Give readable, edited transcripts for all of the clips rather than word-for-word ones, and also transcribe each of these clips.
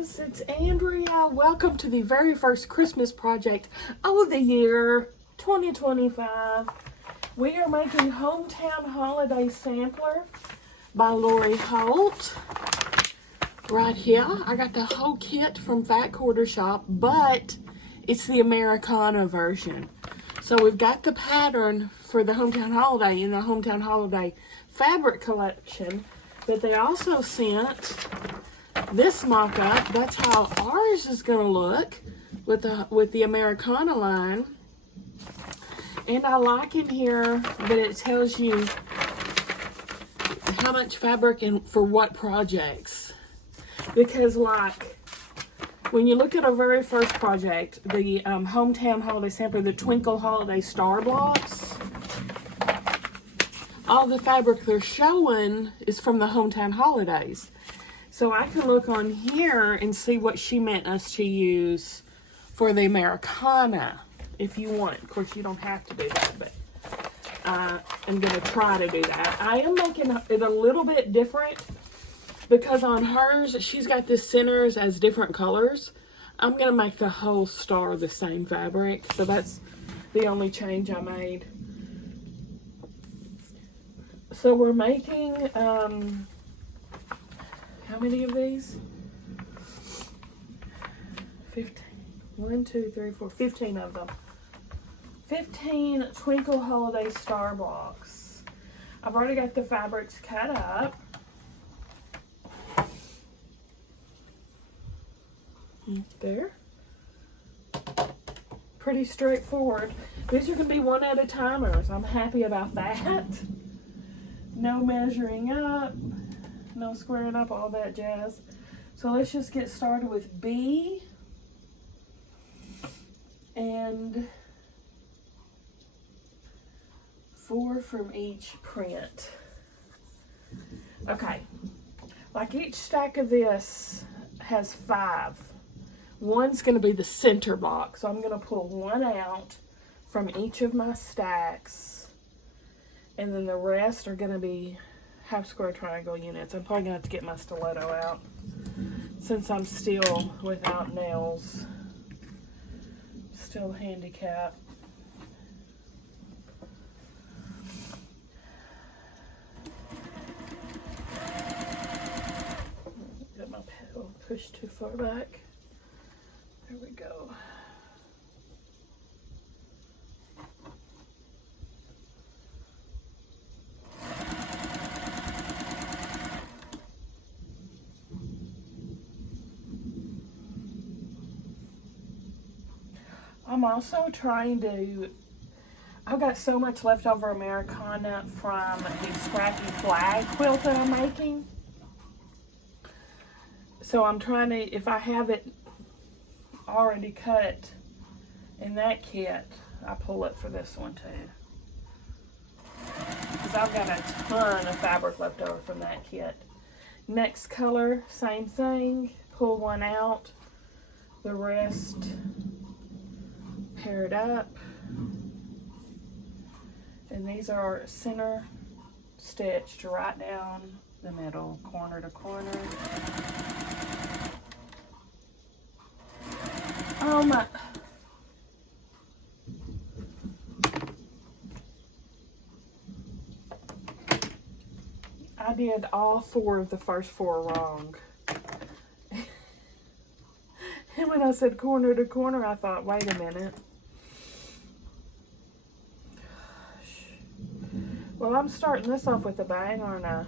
guys, it's Andrea. Welcome to the very first Christmas project of the year 2025. We are making Hometown Holiday Sampler by Holt. Right here, I got the whole kit from Fat Quarter Shop, but it's the Americana version. So we've got the pattern for the Hometown Holiday in the Hometown Holiday fabric collection, but they also sent this mock-up. That's how ours is going to look with the Americana line. And I like in here that it tells you how much fabric and for what projects. Because like, when you look at our very first project, the Hometown Holiday Sampler, the Twinkle Holiday Star Blocks, all the fabric they're showing is from the Hometown Holidays. So I can look on here and see what she meant us to use for the Americana, if you want. Of course, you don't have to do that, but I'm going to try to do that. I am making it a little bit different because on hers, she's got the centers as different colors. I'm going to make the whole star the same fabric, so that's the only change I made. So we're making, how many of these? 15. 1, 2, 3, 4, 15 of them. 15 Twinkle Holiday Star Blocks. I've already got the fabrics cut up. There. Pretty straightforward. These are going to be one at a timers. I'm happy about that. No measuring up. No squaring up, all that jazz. So let's just get started with B. And 4 from each print. Okay. Like each stack of this has 5. One's going to be the center block. So I'm going to pull one out from each of my stacks. And then the rest are going to be half square triangle units. I'm probably going to have to get my stiletto out since I'm still without nails. Still handicapped. Got my pedal pushed too far back. There we go. I'm also trying to, I've got so much leftover Americana from the scrappy flag quilt that I'm making. So I'm trying to, if I have it already cut in that kit, I pull it for this one too. Because I've got a ton of fabric left over from that kit. Next color, same thing. Pull one out. The rest pair it up, and these are center stitched right down the middle, corner to corner. I did all 4 of the first 4 wrong. And when I said corner to corner, I thought, wait a minute. Well, I'm starting this off with a bang, aren't I?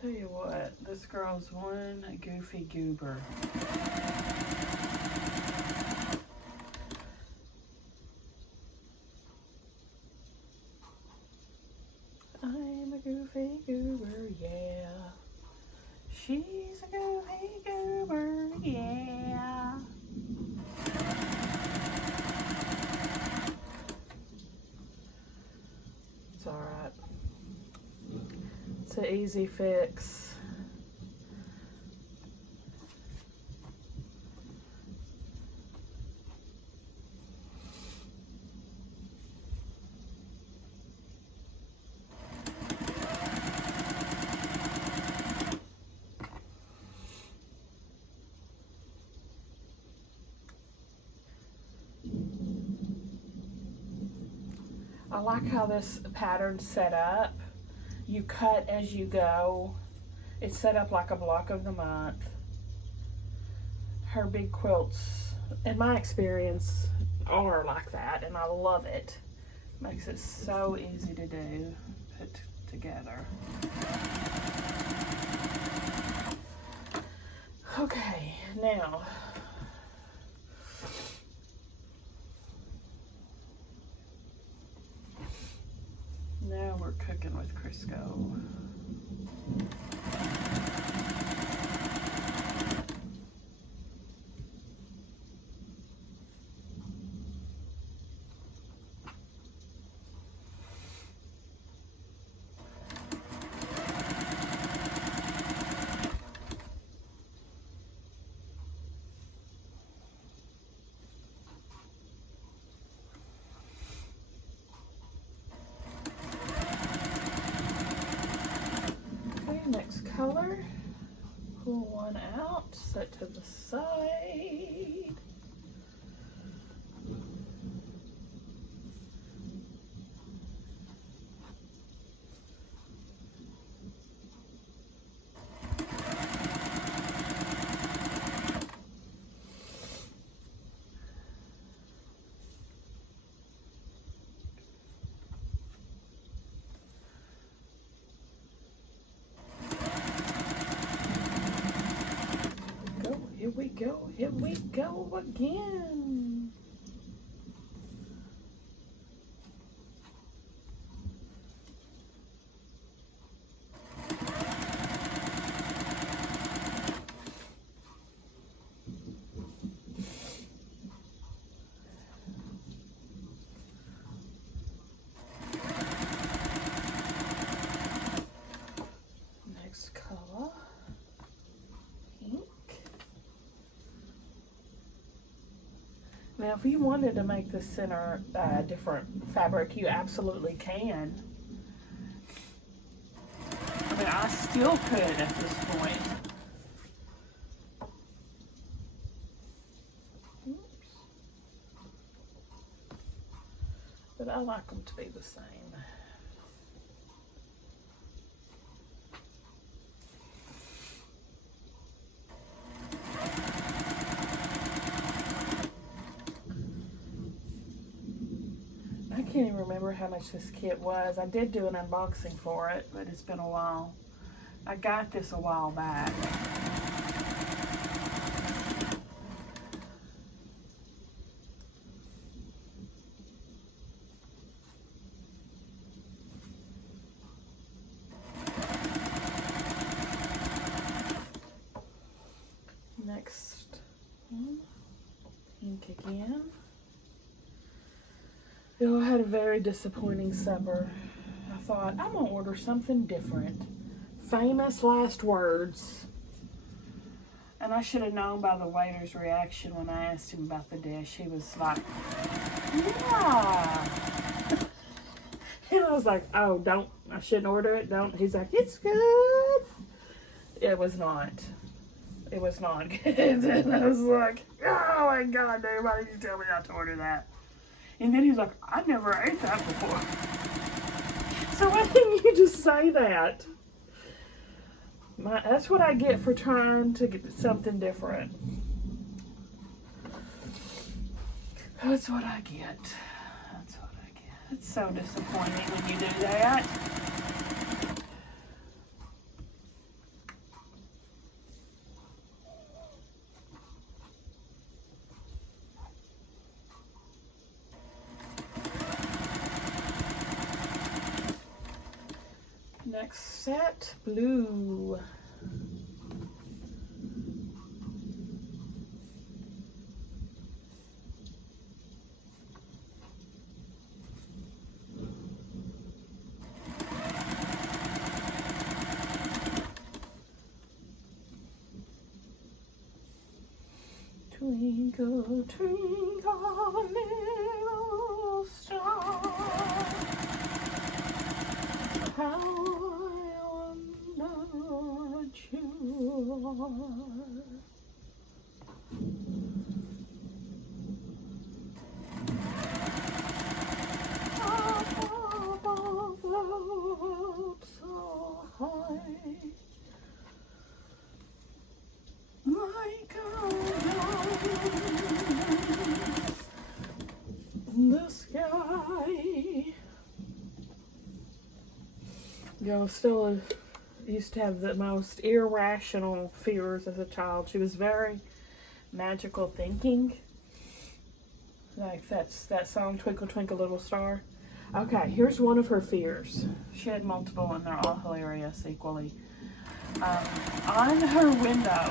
Tell you what, this girl's one goofy goober. I'm a goofy goober, yeah. She's a goofy goober, yeah. It's alright. It's an easy fix. I like how this pattern's set up. You cut as you go. It's set up like a block of the month. Her big quilts, in my experience, are like that, and I love it. Makes it so easy to do, put together. Okay, now we're cooking with Crisco. Next color, pull one out, set to the side. Here we go again. Next color. Now, if you wanted to make the center different fabric, you absolutely can. I mean, I still could at this point. Oops. But I like them to be the same. I can't even remember how much this kit was. I did do an unboxing for it, but it's been a while. I got this a while back. Next one, pink again. I had a very disappointing supper. I thought, I'm gonna order something different. Famous last words. And I should have known by the waiter's reaction when I asked him about the dish. He was like, yeah. And I was like, oh, I shouldn't order it, don't. He's like, it's good. It was not. It was not good. And I was like, oh my God, dude, why did you tell me not to order that? And then he's like, I never ate that before. So why didn't you just say that? That's what I get for trying to get something different. That's what I get. That's what I get. It's so disappointing when you do that. Next set, blue. Twinkle, twinkle, little star, how I wonder what you are. still used to have the most irrational fears as a child. She was very magical thinking. Like that song, Twinkle, Twinkle, Little Star. Okay, here's one of her fears. She had multiple, and they're all hilarious equally. On her window,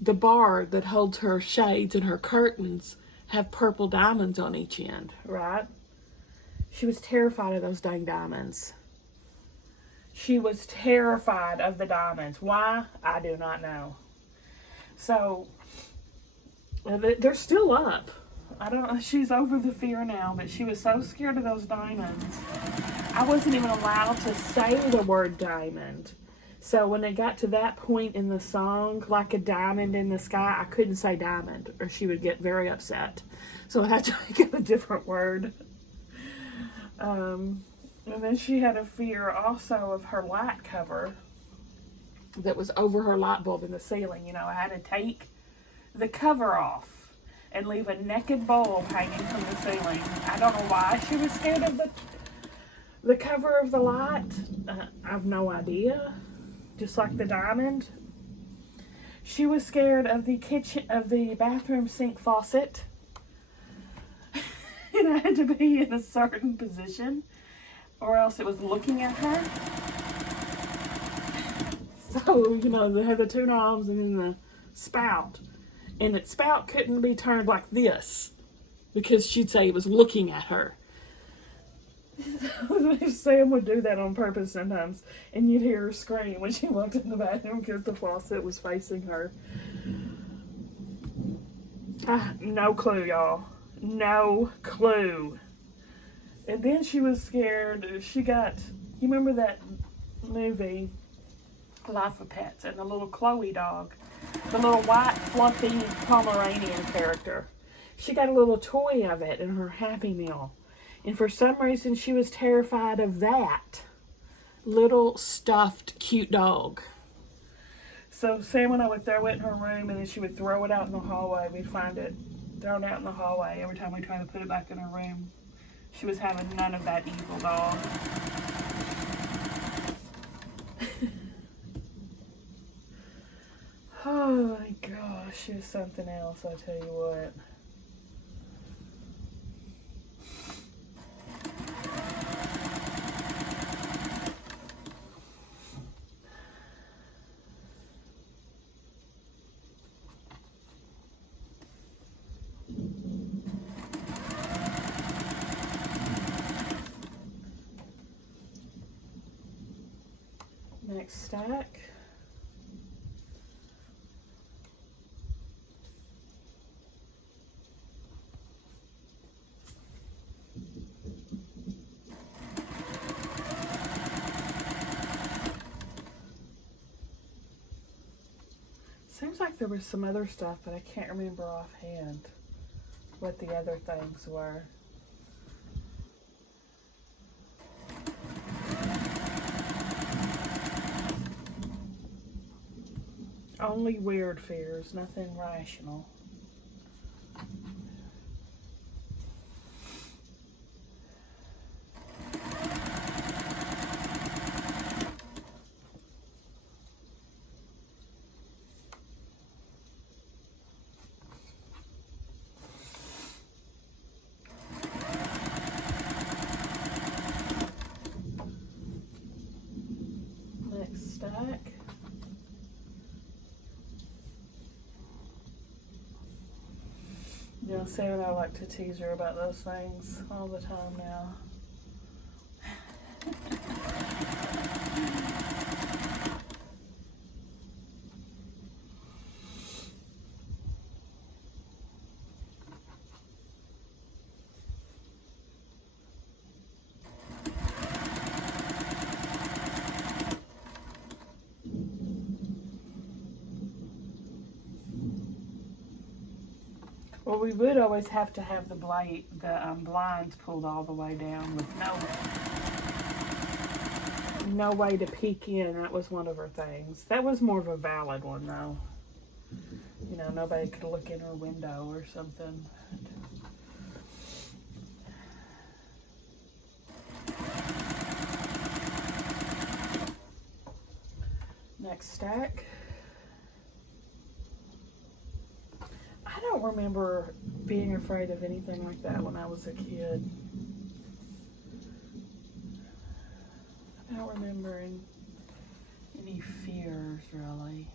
the bar that holds her shades and her curtains have purple diamonds on each end, right? She was terrified of those dang diamonds. She was terrified of the diamonds. Why? I do not know. So, they're still up. I don't know. She's over the fear now, but she was so scared of those diamonds. I wasn't even allowed to say the word diamond. So when it got to that point in the song, like a diamond in the sky, I couldn't say diamond, or she would get very upset. So I had to make up a different word. And then she had a fear also of her light cover that was over her light bulb in the ceiling. I had to take the cover off and leave a naked bulb hanging from the ceiling. I don't know why she was scared of the cover of the light. I have no idea. Just like the diamond. She was scared of the bathroom sink faucet. It had to be in a certain position, or else it was looking at her. So, they had the two knobs and then the spout. And the spout couldn't be turned like this, because she'd say it was looking at her. Sam would do that on purpose sometimes, and you'd hear her scream when she walked in the bathroom because the faucet was facing her. No clue, y'all. No clue. And then she was scared. You remember that movie, Life of Pets, and the little Chloe dog, the little white, fluffy Pomeranian character. She got a little toy of it in her Happy Meal. And for some reason, she was terrified of that little stuffed cute dog. So Sam and I would throw it in her room, and then she would throw it out in the hallway. We'd find it thrown out in the hallway every time we tried to put it back in her room. She was having none of that evil dog. Oh my gosh, she was something else, I tell you what. Next stack. Seems like there was some other stuff, but I can't remember offhand what the other things were. Only weird fears, nothing rational. Next stack. Sam and I like to tease her about those things all the time now. Well, we would always have to have the blinds pulled all the way down with no way to peek in. That was one of her things. That was more of a valid one, though. Nobody could look in her window or something. Next stack. I don't remember being afraid of anything like that when I was a kid. I don't remember any fears, really.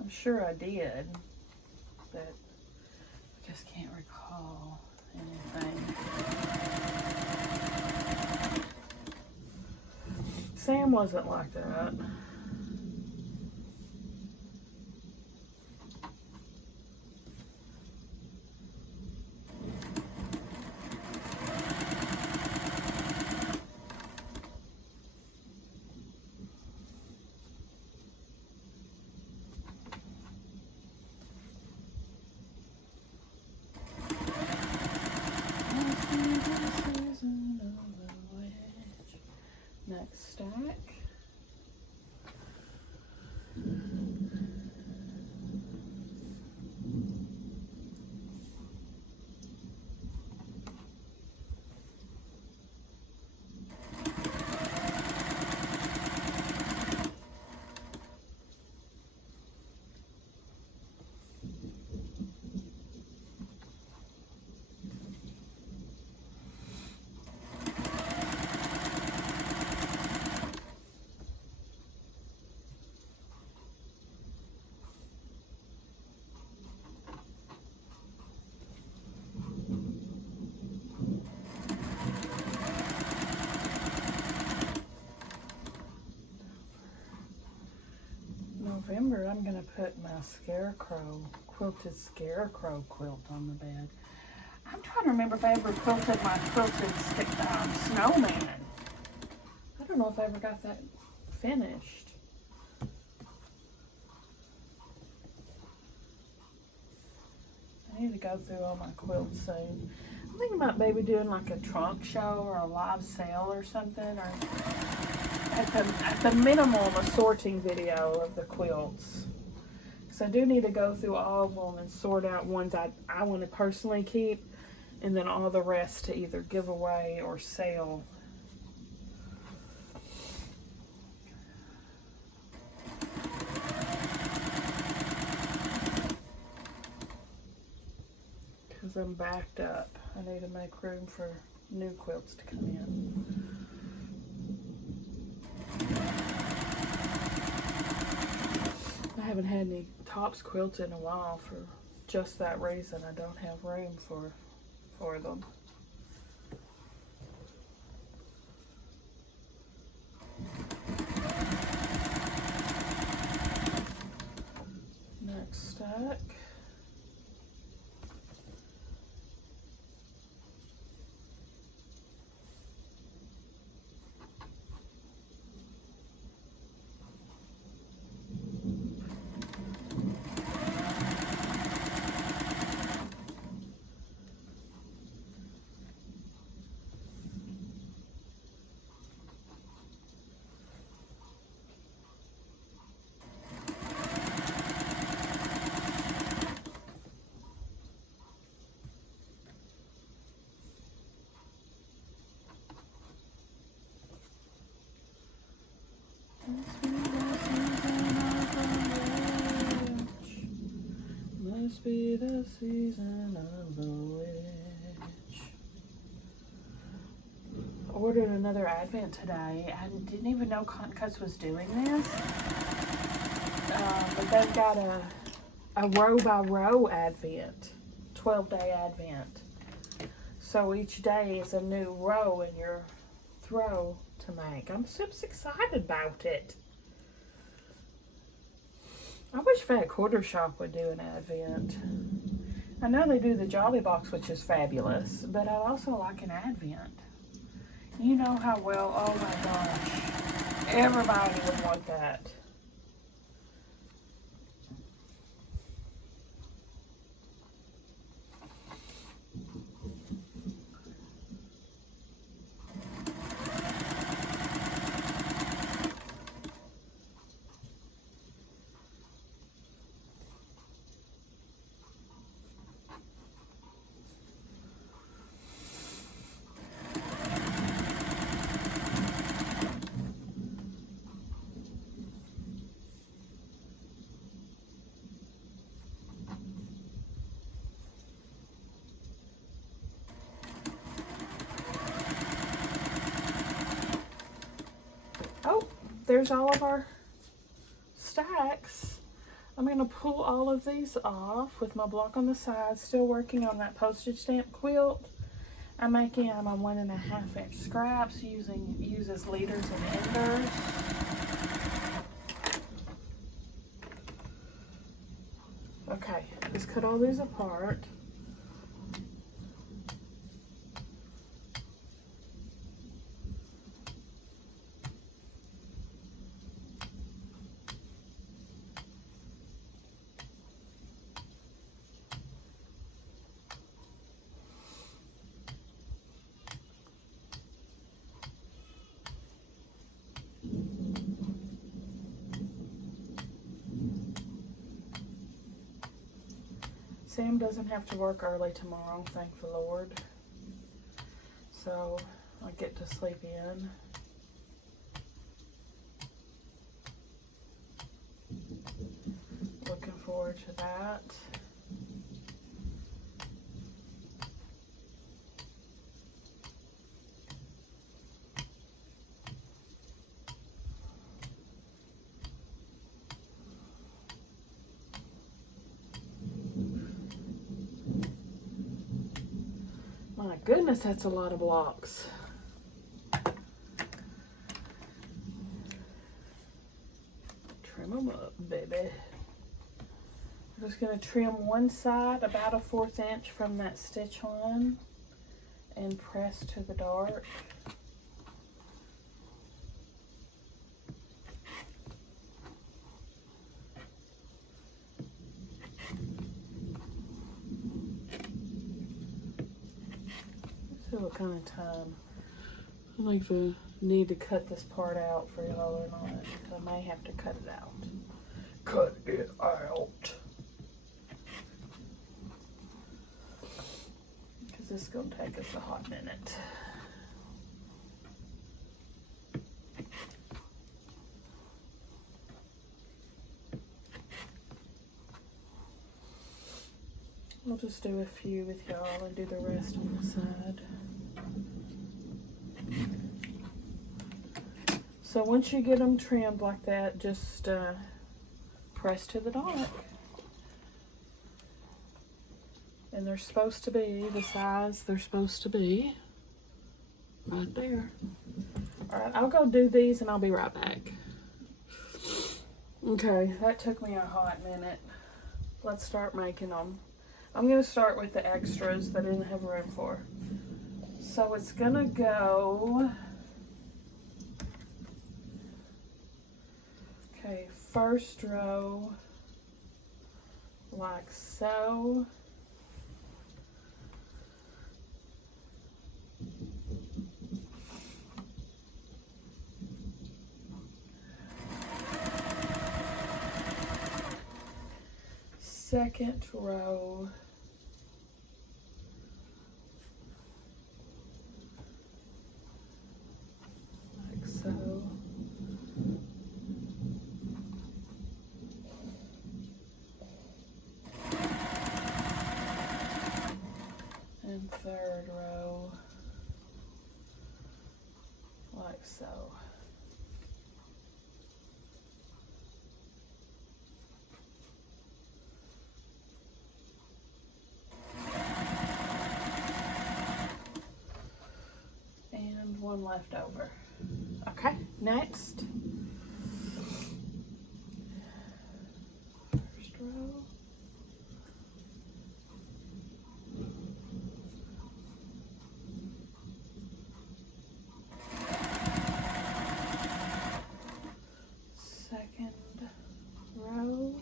I'm sure I did, but I just can't recall anything. Sam wasn't like that. Next stack. November, I'm going to put my quilted scarecrow quilt on the bed. I'm trying to remember if I ever quilted my quilted snowman. I don't know if I ever got that finished. I need to go through all my quilts soon. I'm thinking about maybe doing like a trunk show or a live sale or something, or at the minimum a sorting video of the quilts. Because I do need to go through all of them and sort out ones I want to personally keep, and then all the rest to either give away or sell. Because I'm backed up. I need to make room for new quilts to come in. I haven't had any tops quilted in a while for just that reason. I don't have room for them. Next stack. Must be the season of the witch. I ordered another Advent today. I didn't even know Cotton Cuts was doing this. But they've got a row by row Advent, 12-day Advent. So each day is a new row in your throw to make. I'm so excited about it. I wish Fat Quarter Shop would do an Advent. I know they do the Jolly Box, which is fabulous, but I also like an Advent. You know how well, oh my gosh, everybody would want that. there's all of our stacks. I'm going to pull all of these off with my block on the side. Still working on that postage stamp quilt. I'm making them on 1.5 inch scraps, uses leaders and enders. Okay, just cut all these apart. Sam doesn't have to work early tomorrow, thank the Lord. So I get to sleep in. Looking forward to that. My goodness, that's a lot of blocks. Trim them up, baby. I'm just going to trim one side about 1/4 inch from that stitch line and press to the dart. What kind of time? I think I need to cut this part out for y'all or not. I may have to cut it out. Cut it out. Because this is going to take us a hot minute. We'll just do a few with y'all and do the rest on the side. So once you get them trimmed like that, just press to the dart. And they're supposed to be the size they're supposed to be. Right there. Alright, I'll go do these and I'll be right back. Okay, that took me a hot minute. Let's start making them. I'm going to start with the extras that I didn't have room for. So it's going to go, okay, first row like so. Second row like so. And third row like so. One left over. Okay, next. First row. Second row.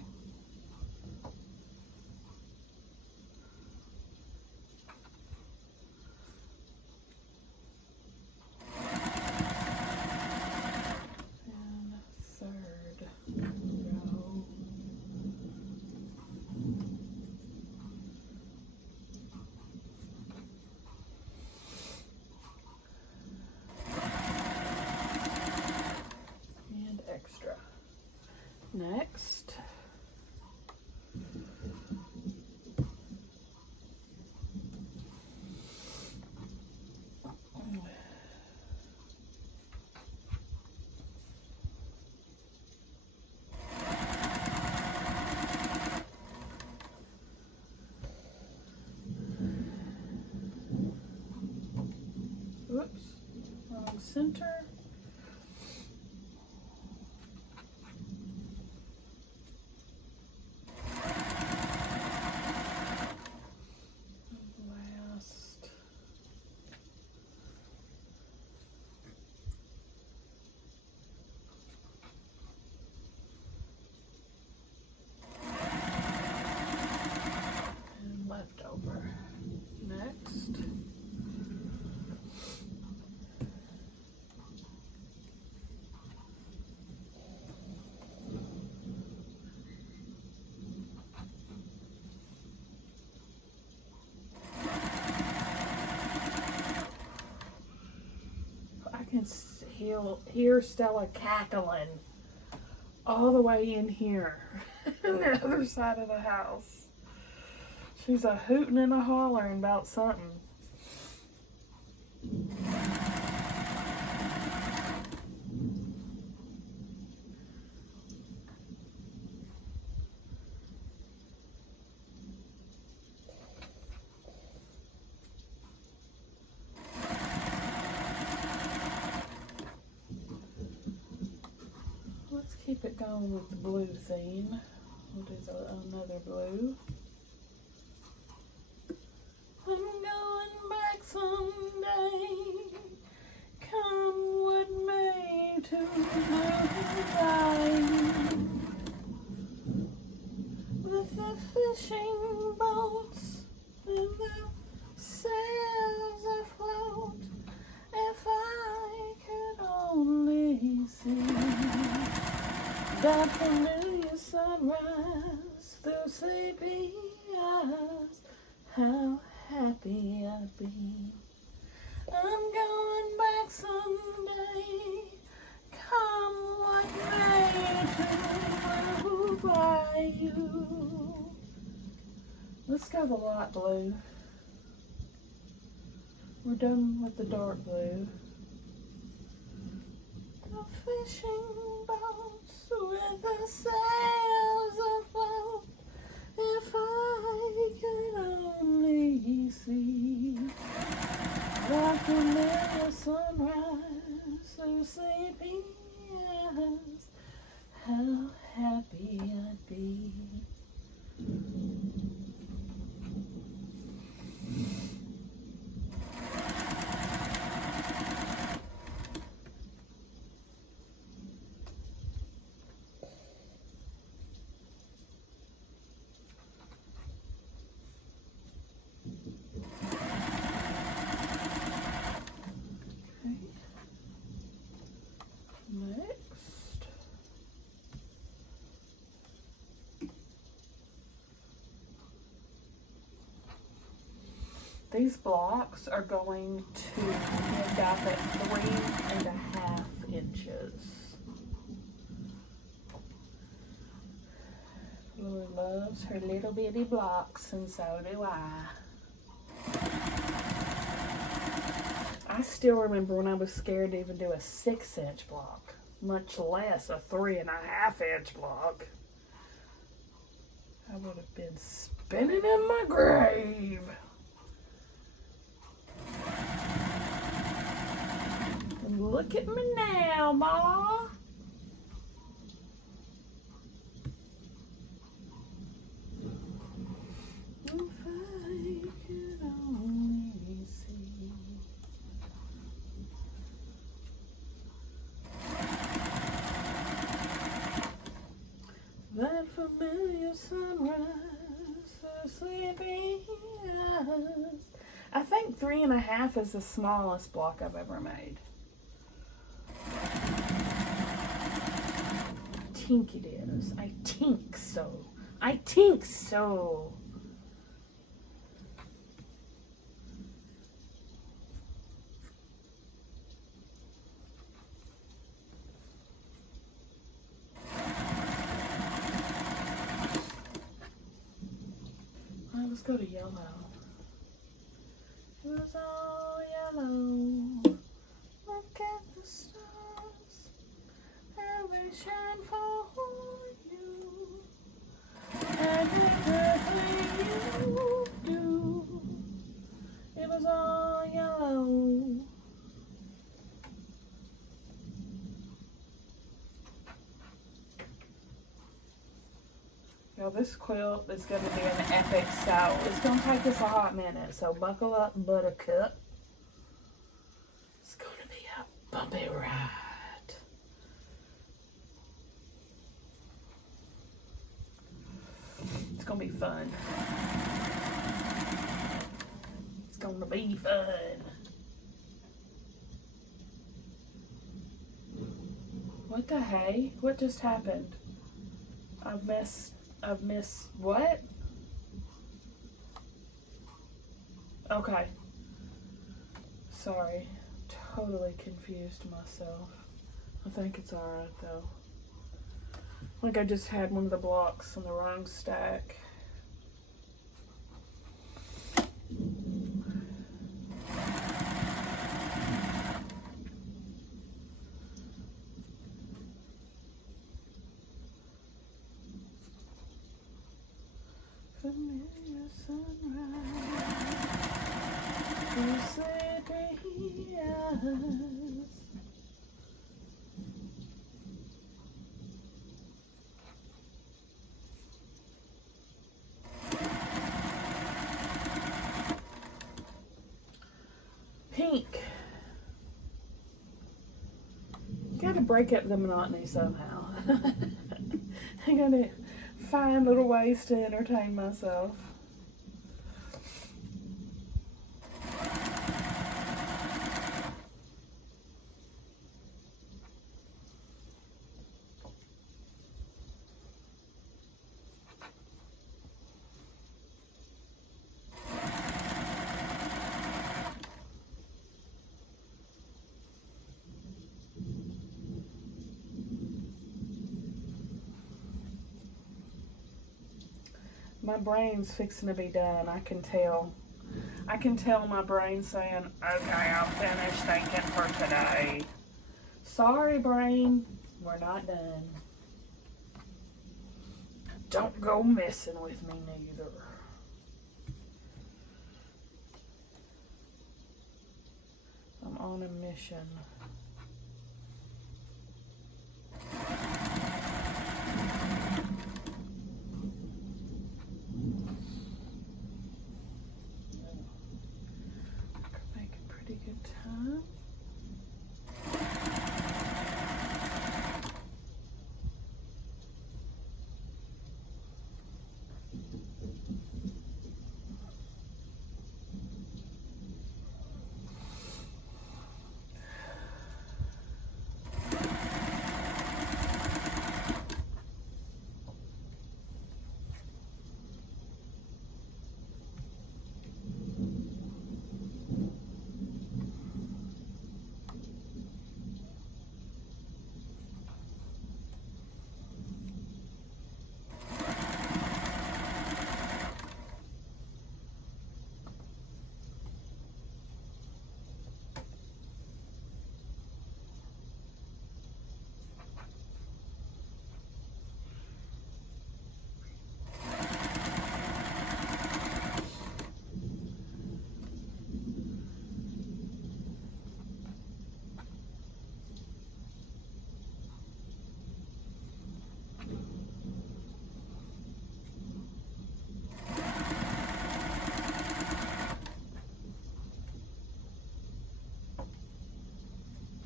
center. Last. And leftover. Next. I can hear Stella cackling all the way in here on the other side of the house. She's a hooting and a hollering about something. Let's keep it going with the blue theme. We'll do another blue. I'm going back someday, come what may, to Hawaii. With the fishing boats and the sails afloat, if I could only see that familiar sunrise through sleepy eyes, how happy I'd be. I'm going back someday, come what may, to Bayou. Let's go the light blue. We're done with the dark blue. The fishing boats with the sails afloat, if I could only see that familiar sunrise through sleepy eyes, how happy I'd be. Next, these blocks are going to end up at 3.5 inches. Lily loves her little bitty blocks, and so do I. I still remember when I was scared to even do a 6-inch block, much less a 3.5-inch block. I would have been spinning in my grave. And look at me now, Ma. If I could only see that familiar sunrise, so sleepy eyes. I think 3.5 is the smallest block I've ever made. I think it is. I think so. I think so. Let's go to yellow. It was all yellow. Look at the stars, how they shine for you. And everything you do, it was all yellow. Now this quilt is going to be an epic style. It's going to take us a hot minute, so buckle up, buttercup. It's going to be a bumpy ride. It's going to be fun. It's going to be fun. What the hey? What just happened? I've missed what? Okay. Sorry. Totally confused myself. I think it's alright though. Like I just had one of the blocks on the wrong stack. Familiar sunrise, you sleepy eyes. Pink. Gotta break up the monotony somehow. I gotta find little ways to entertain myself. My brain's fixing to be done. I can tell. I can tell my brain saying, okay, I'll finish thinking for today. Sorry, brain. We're not done. Don't go messing with me neither. I'm on a mission. Good time.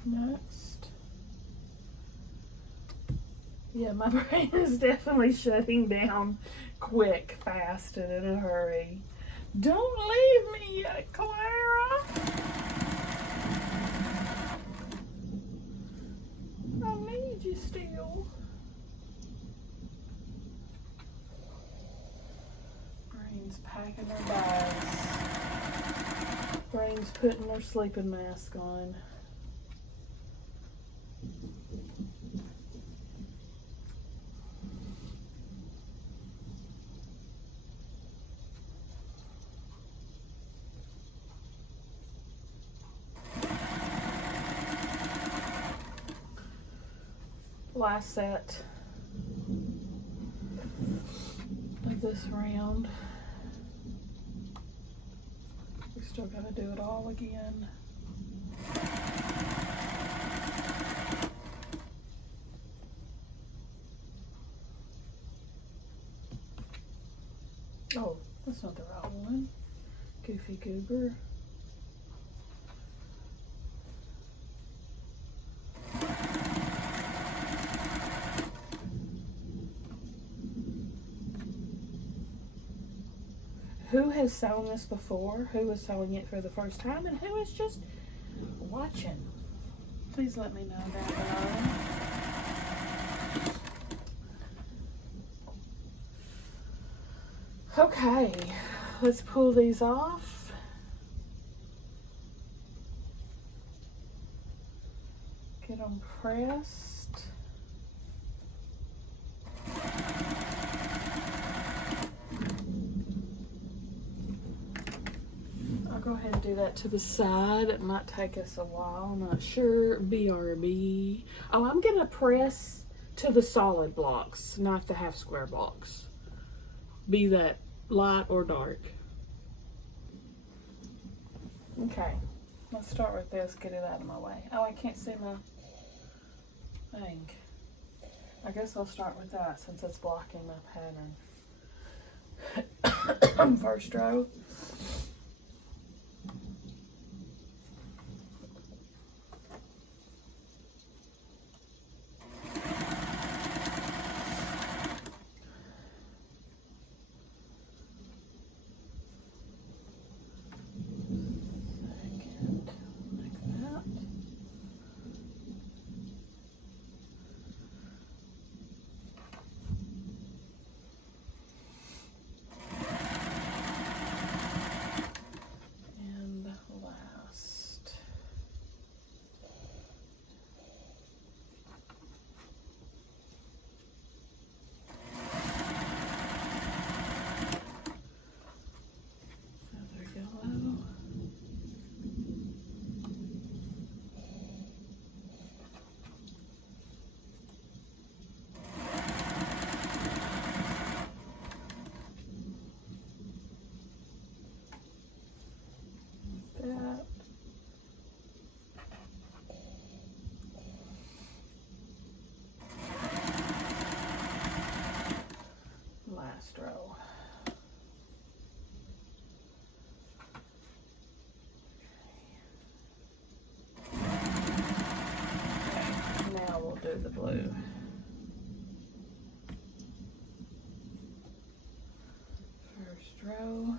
Next. Yeah, my brain is definitely shutting down quick, fast, and in a hurry. Don't leave me yet, Clara. I need you still. Brain's packing her bags. Brain's putting her sleeping mask on. Last set of this round. We still gotta do it all again. Oh, that's not the right one. Goofy Goober. Who has sewn this before? Who is sewing it for the first time? And who is just watching? Please let me know down below. Okay, let's pull these off. Get them pressed. Go ahead and do that to the side. It might take us a while. I'm not sure. BRB. Oh, I'm going to press to the solid blocks, not the half square blocks. Be that light or dark. Okay. Let's start with this. Get it out of my way. Oh, I can't see my thing. I guess I'll start with that since it's blocking my pattern. First row. Last row. Okay, now we'll do the blue. First row.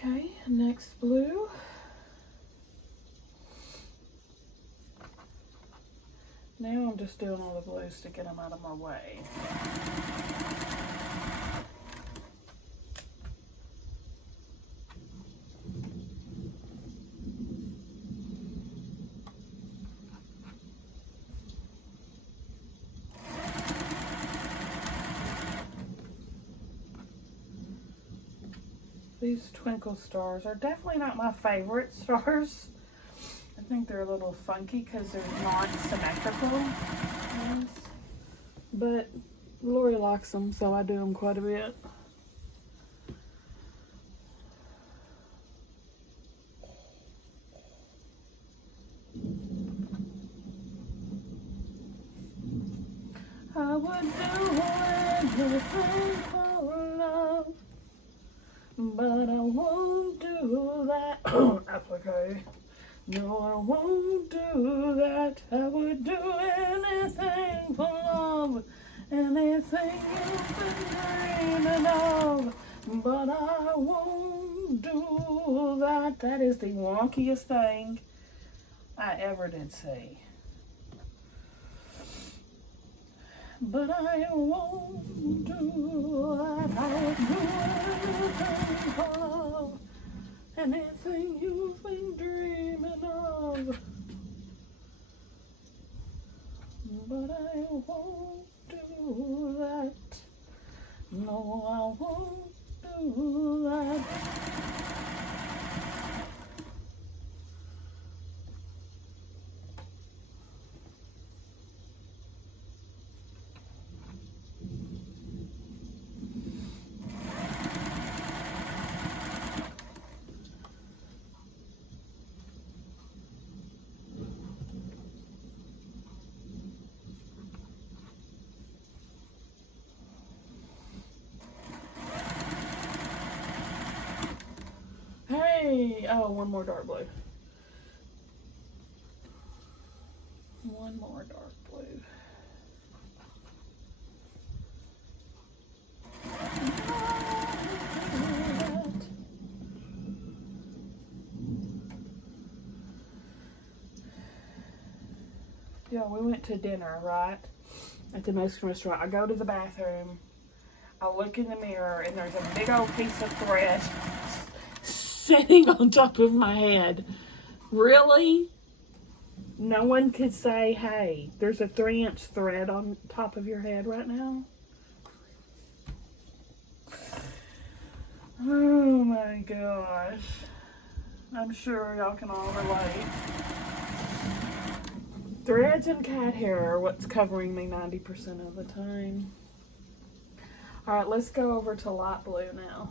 Okay, next blue. Now I'm just doing all the blues to get them out of my way. These Twinkle stars are definitely not my favorite stars. I think they're a little funky because they're not symmetrical. Yes. But Lori likes them, so I do them quite a bit. I would do anything for love, but I won't do that. Applique. No, I won't do that. I would do anything for love, anything you've been dreaming of, but I won't do that. That is the wonkiest thing I ever did see. But I won't do that. I would do anything for love, anything you've been dreaming of. I won't do that. Hey! Oh, one more dark blue. One more dark blue. Yeah, we went to dinner, right? At the Mexican restaurant. I go to the bathroom. I look in the mirror, and there's a big old piece of thread sitting on top of my head. Really? No one could say, hey, there's a 3-inch thread on top of your head right now? Oh my gosh. I'm sure y'all can all relate. Threads and cat hair are what's covering me 90% of the time. Alright, let's go over to light blue now.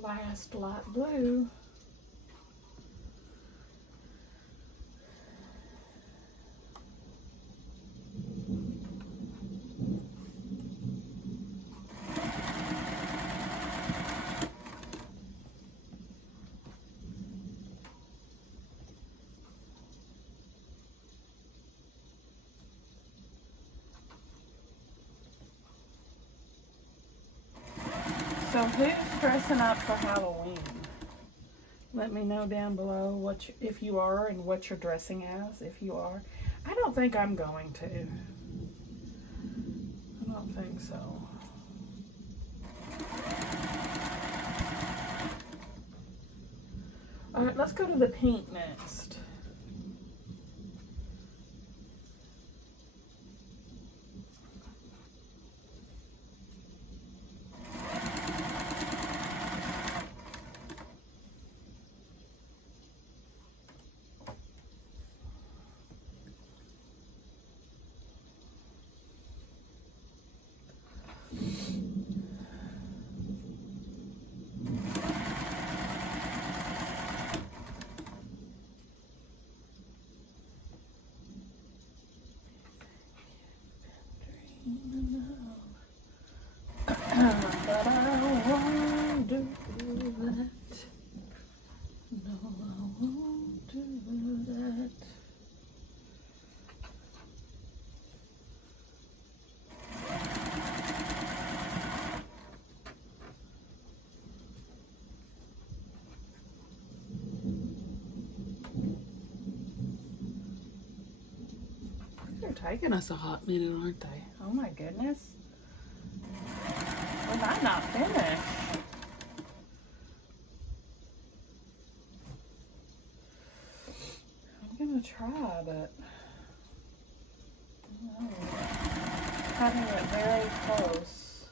Last light blue. So who's dressing up for Halloween? Let me know down below if you are and what you're dressing as, if you are. I don't think I'm going to. I don't think so. Alright, let's go to the pink next. But I won't do that. No, I won't do that. They're taking us a hot minute, aren't they? Oh my goodness. We might not finish. I'm gonna try, but Cutting it very close.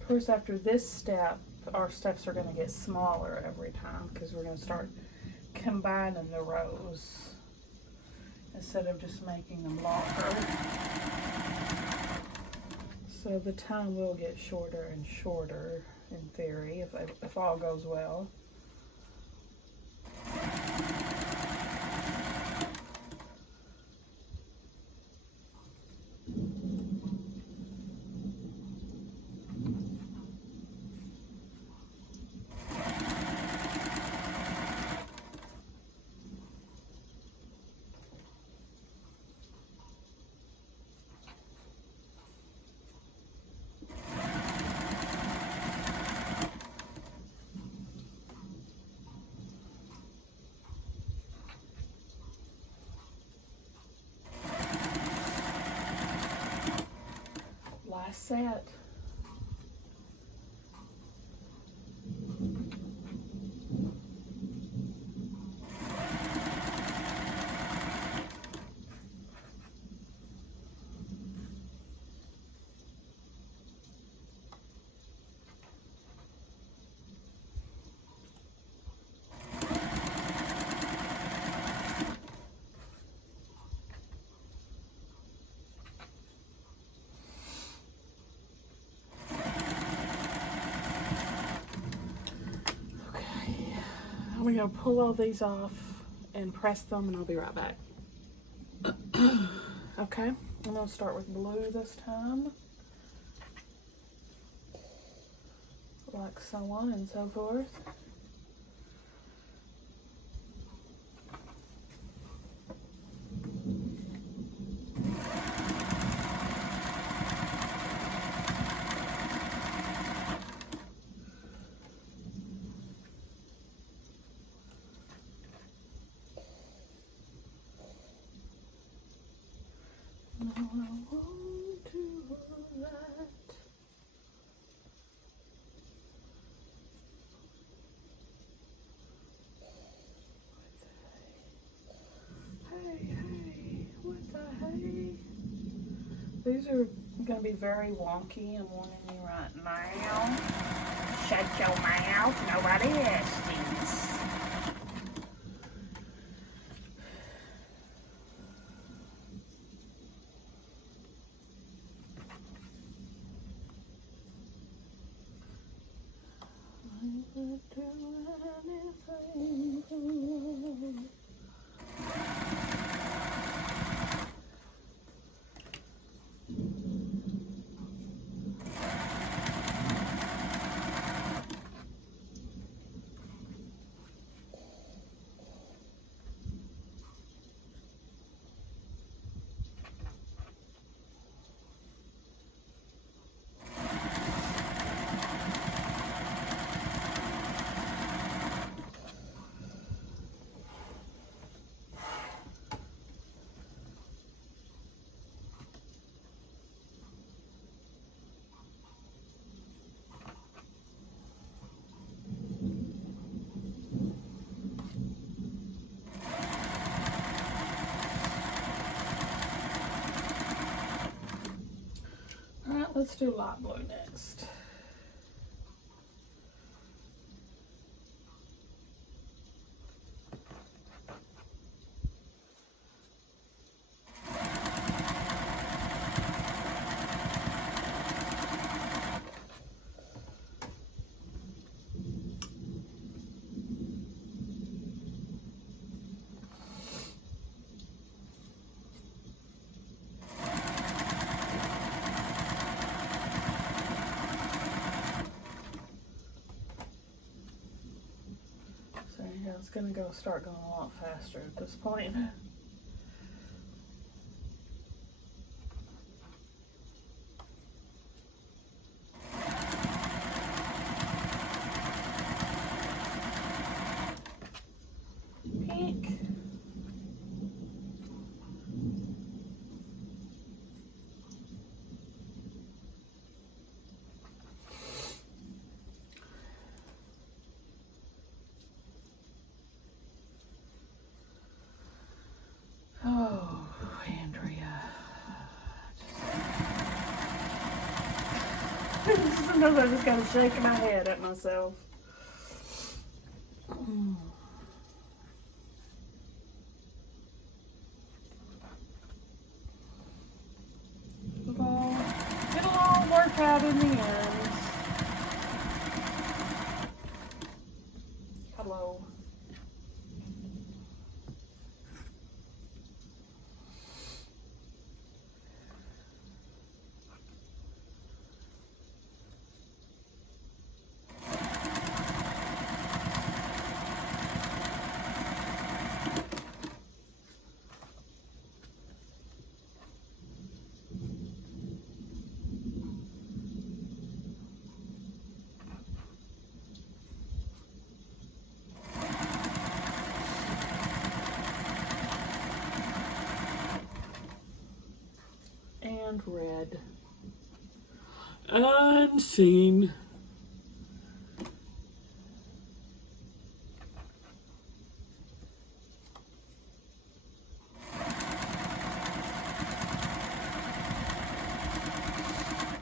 Of course, after this step, our steps are going to get smaller every time because we're going to start combining the rows instead of just making them longer. So the time will get shorter and shorter in theory if all goes well. Last set. We're going to pull all these off and press them, and I'll be right back. Okay, I'm going to start with blue this time. Like so on and so forth. No, I won't do that. Hey, what the hey? These are going to be very wonky, I'm warning you right now. Shut your mouth, nobody asked these. I would do anything for love. Alright, let's do light blue next. It's gonna start going a lot faster at this point. Pink. Sometimes I just gotta shake my head at myself. It'll all work out in the end. Hello. And red. Unseen.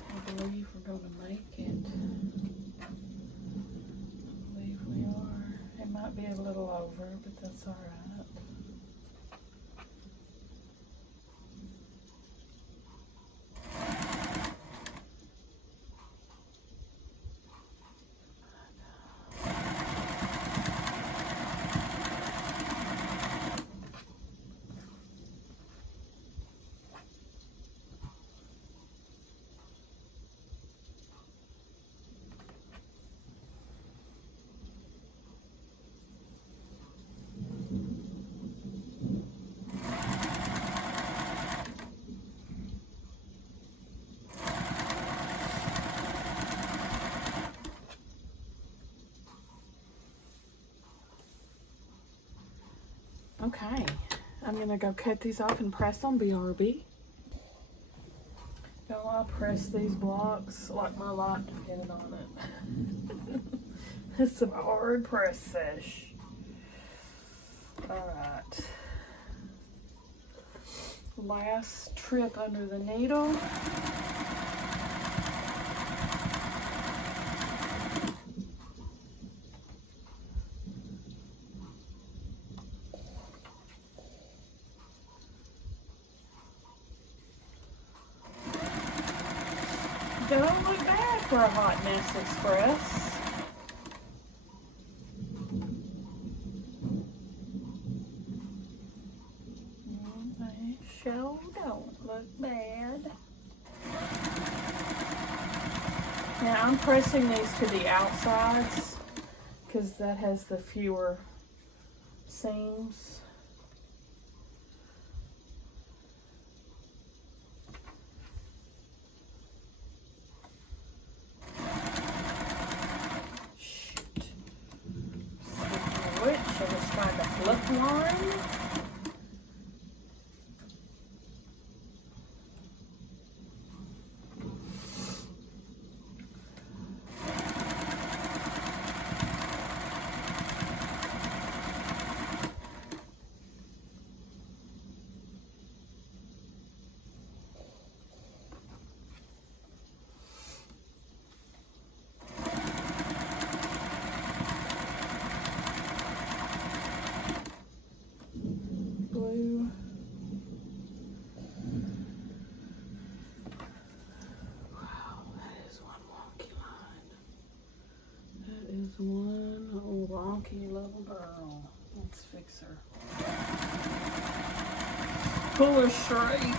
I believe we're going to make it. I believe we are. It might be a little over, but that's all right. Okay, I'm gonna go cut these off and press on BRB. Now I press these blocks like my life depended on it. It's a hard press sesh. Alright. Last trip under the needle. Don't look bad for a hot mess express. They sure don't look bad. Now I'm pressing these to the outsides because that has the fewer seams. Flip line. Blue. Wow, that is one wonky line. That is one old wonky little girl. Let's fix her. Pull her straight.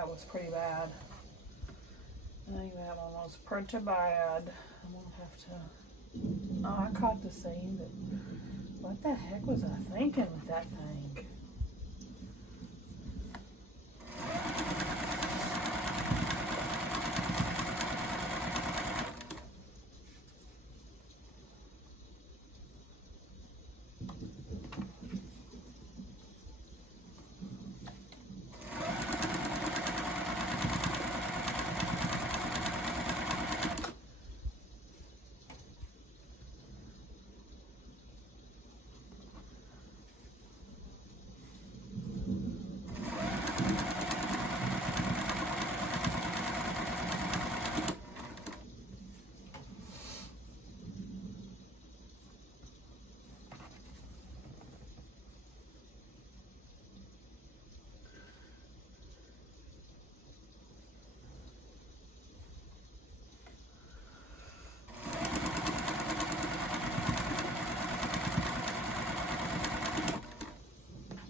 that was pretty bad. I think that one was pretty bad. I'm gonna have to. Oh, I caught the seam, but what the heck was I thinking with that thing?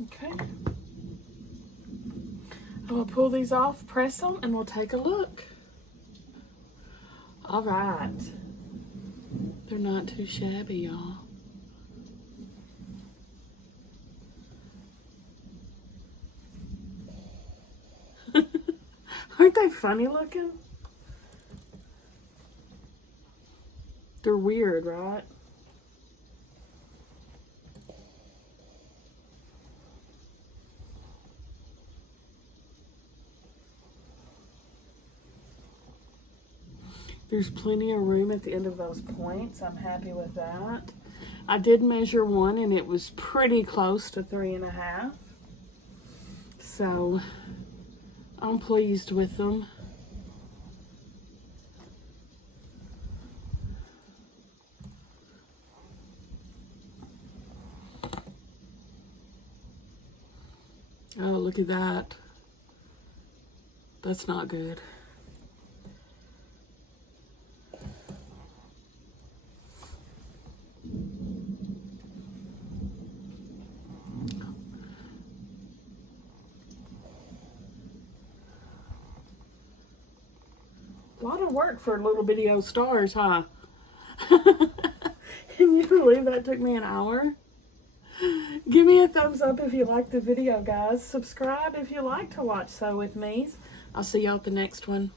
Okay. I'm gonna pull these off, press them, and we'll take a look. All right. They're not too shabby, y'all. Aren't they funny looking? They're weird, right? There's plenty of room at the end of those points. I'm happy with that. I did measure one and it was pretty close to 3.5. So I'm pleased with them. Oh, look at that. That's not good. A lot of work for little video stars, huh? Can you believe that took me an hour? Give me a thumbs up if you liked the video, guys. Subscribe if you like to watch Sew With Me's. I'll see y'all at the next one.